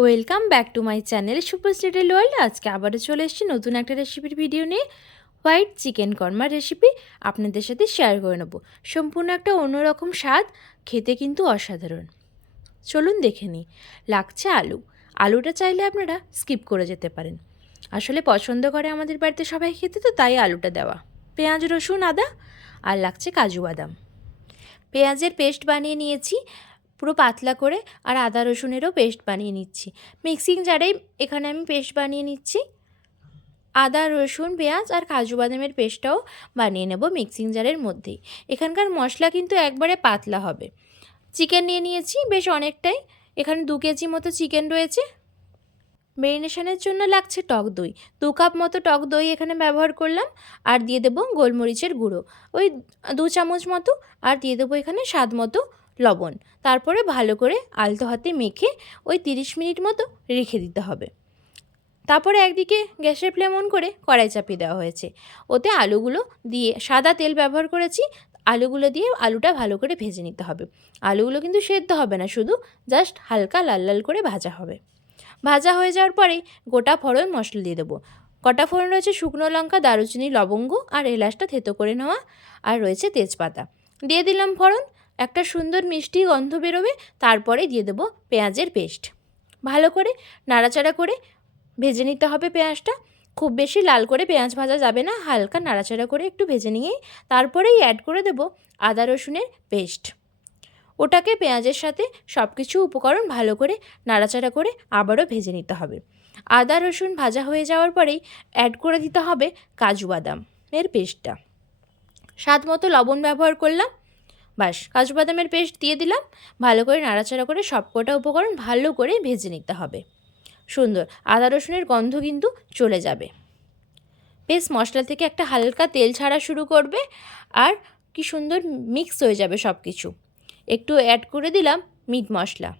Welcome back to my channel super little world আজকে আবারও চলে এসেছি নতুন একটা রেসিপির ভিডিও নিয়ে। হোয়াইট চিকেন কর্মার রেসিপি আপনাদের সাথে শেয়ার করে নেব। সম্পূর্ণ একটা অন্যরকম স্বাদ, খেতে কিন্তু অসাধারণ। চলুন দেখে নিই, লাগছে আলু। আলুটা চাইলে আপনারা স্কিপ করে যেতে পারেন। আসলে পছন্দ করে আমাদের বাড়িতে সবাই খেতে, তো তাই আলুটা দেওয়া। পেঁয়াজ, রসুন, আদা আর লাগছে কাজু বাদাম। পেঁয়াজের পেস্ট বানিয়ে নিয়েছি। পুরো পাতলা করে আর আদা রসুনেরও পেস্ট বানিয়ে নিচ্ছি। মিক্সিং জারেই এখানে আমি পেস্ট বানিয়ে নিচ্ছি। আদা, রসুন, পেঁয়াজ আর কাজু বাদামের পেস্টটাও বানিয়ে নেব মিক্সিং জারের মধ্যেই। এখানকার মশলা কিন্তু একবারে পাতলা হবে। চিকেন নিয়ে নিয়েছি বেশ অনেকটাই। এখানে দু কেজি মতো চিকেন রয়েছে। মেরিনেশনের জন্য লাগছে টক দই। দু কাপ মতো টক দই এখানে ব্যবহার করলাম আর দিয়ে দেবো গোলমরিচের গুঁড়ো। ওই দু চামচ মতো আর দিয়ে দেবো এখানে স্বাদ মতো লবণ। তারপরে ভালো করে আলতো হাতে মেখে ওই তিরিশ মিনিট মতো রেখে দিতে হবে। তারপরে একদিকে গ্যাসের ফ্লেম অন করে কড়াই চাপিয়ে দেওয়া হয়েছে। ওতে আলুগুলো দিয়ে সাদা তেল ব্যবহার করেছি। আলুগুলো দিয়ে আলুটা ভালো করে ভেজে নিতে হবে। আলুগুলো কিন্তু সেদ্ধ হবে না, শুধু জাস্ট হালকা লাল লাল করে ভাজা হবে। ভাজা হয়ে যাওয়ার পরেই গোটা ফোড়ন মশলা দিয়ে দেবো। কটা ফোড়ন রয়েছে? শুকনো লঙ্কা, দারুচিনি, লবঙ্গ আর এলাচটা থেতো করে নেওয়া। আর রয়েছে তেজপাতা। দিয়ে দিলাম ফোড়ন। একটা সুন্দর মিষ্টি গন্ধ বেরোবে, তারপরে দিয়ে দেবো পেঁয়াজের পেস্ট। ভালো করে নাড়াচাড়া করে ভেজে নিতে হবে পেঁয়াজটা। খুব বেশি লাল করে পেঁয়াজ ভাজা যাবে না, হালকা নাড়াচাড়া করে একটু ভেজে নিয়েই তারপরেই অ্যাড করে দেবো আদা রসুনের পেস্ট। ওটাকে পেঁয়াজের সাথে সব কিছু উপকরণ ভালো করে নাড়াচাড়া করে আবারও ভেজে নিতে হবে। আদা রসুন ভাজা হয়ে যাওয়ার পরেই অ্যাড করে দিতে হবে কাজু বাদাম এর পেস্টটা। স্বাদ মতো লবণ ব্যবহার করলাম। বাস কাজু বাদামের পেস্ট দিয়ে দিলাম। ভালো করে নাড়াচাড়া করে সবকটা উপকরণ ভালো করে ভেজে নিতে হবে। সুন্দর, আদা রসুনের গন্ধ কিন্তু চলে যাবে। বেশ, মশলা থেকে একটা হালকা তেল ছাড়া শুরু করবে আর কি সুন্দর মিক্স হয়ে যাবে সব কিছু একটু অ্যাড করে দিলাম মিট মশলা।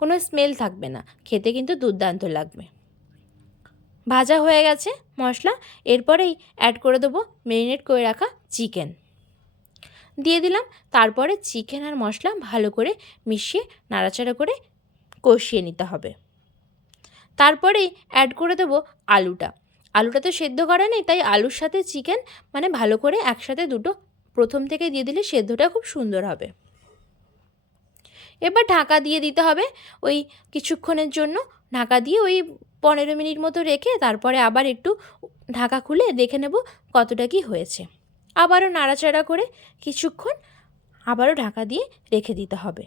কোনো স্মেল থাকবে না, খেতে কিন্তু দুর্দান্ত লাগবে। ভাজা হয়ে গেছে মশলা, এরপরেই অ্যাড করে দেবো মেরিনেট করে রাখা চিকেন দিয়ে দিলাম। তারপরে চিকেন আর মশলা ভালো করে মিশিয়ে নাড়াচাড়া করে কষিয়ে নিতে হবে। তারপরেই অ্যাড করে দেবো আলুটা। আলুটা তো সেদ্ধ করা নেই, তাই আলুর সাথে চিকেন মানে ভালো করে একসাথে দুটো প্রথম থেকে দিয়ে দিলে সেদ্ধটা খুব সুন্দর হবে। এবার ঢাকা দিয়ে দিতে হবে ওই কিছুক্ষণের জন্য। ঢাকা দিয়ে ওই পনেরো মিনিট মতো রেখে তারপরে আবার একটু ঢাকা খুলে দেখে নেব কতটা কি হয়েছে। আবারও নাড়াচাড়া করে কিছুক্ষণ আবারও ঢাকা দিয়ে রেখে দিতে হবে।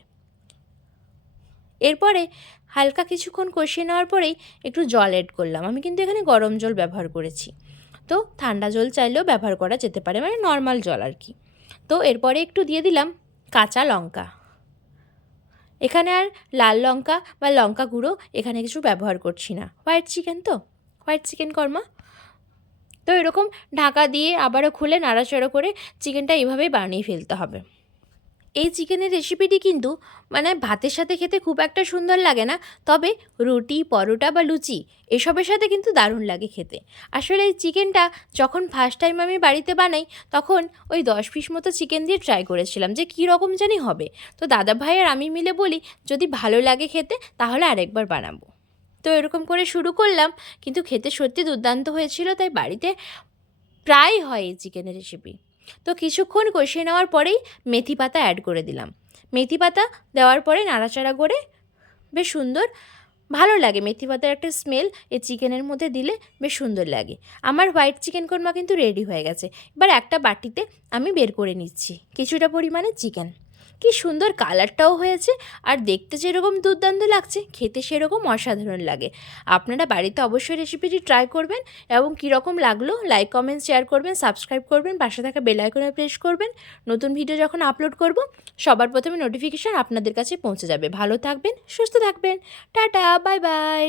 এরপরে হালকা কিছুক্ষণ কষিয়ে নেওয়ার পরেই একটু জল এড করলাম। আমি কিন্তু এখানে গরম জল ব্যবহার করেছি। তো ঠান্ডা জল চাইলেও ব্যবহার করা যেতে পারে মানে নর্মাল জল আর কি। তো এরপরে একটু দিয়ে দিলাম কাঁচা লঙ্কা। এখানে আর লাল লঙ্কা বা লঙ্কা গুঁড়ো এখানে কিছু ব্যবহার করছি না। হোয়াইট চিকেন তো? White chicken korma? তো এরকম ঢাকা দিয়ে আবারও খুলে নাড়াচাড়া করে চিকেনটা এইভাবেই বানিয়ে ফেলতে হবে। এই চিকেনের রেসিপিটি কিন্তু মানে ভাতের সাথে খেতে খুব একটা সুন্দর লাগে না, তবে রুটি, পরোটা বা লুচি এসবের সাথে কিন্তু দারুণ লাগে খেতে। আসলে এই চিকেনটা যখন ফার্স্ট টাইম আমি বাড়িতে বানাই, তখন ওই দশ পিস মতো চিকেন দিয়ে ট্রাই করেছিলাম যে কী রকম জানি হবে। তো দাদা ভাই আর আমি মিলে বলি, যদি ভালো লাগে খেতে, তাহলে আরেকবার বানাবো। তো এরকম করে শুরু করলাম। কিন্তু খেতে সত্যি দুর্দান্ত হয়েছিল, তাই বাড়িতে প্রায় হয় এই চিকেনের রেসিপি তো কিছুক্ষণ কষিয়ে নেওয়ার পরেই মেথি পাতা অ্যাড করে দিলাম। মেথি পাতা দেওয়ার পরে নাড়াচাড়া করে বেশ সুন্দর, ভালো লাগে। মেথি পাতার একটা স্মেল এই চিকেনের মধ্যে দিলে বেশ সুন্দর লাগে। আমার হোয়াইট চিকেন কোরমা কিন্তু রেডি হয়ে গেছে। এবার একটা বাটিতে আমি বের করে নিচ্ছি। কিছুটা পরিমাণে চিকেন কি সুন্দর কালারটাও হয়েছে আর দেখতে যেরকম দুর্দান্ত লাগছে, খেতে সেরকম অসাধারণ লাগে। আপনারা বাড়িতে অবশ্যই রেসিপিটি ট্রাই করবেন এবং কীরকম লাগল লাইক কমেন্ট শেয়ার করবেন সাবস্ক্রাইব করবেন, পাশে থাকা বেল আইকনে প্রেস করবেন। নতুন ভিডিও যখন আপলোড করব, সবার প্রথমে নোটিফিকেশান আপনাদের কাছে পৌঁছে যাবে। ভালো থাকবেন, সুস্থ থাকবেন। Tata bye bye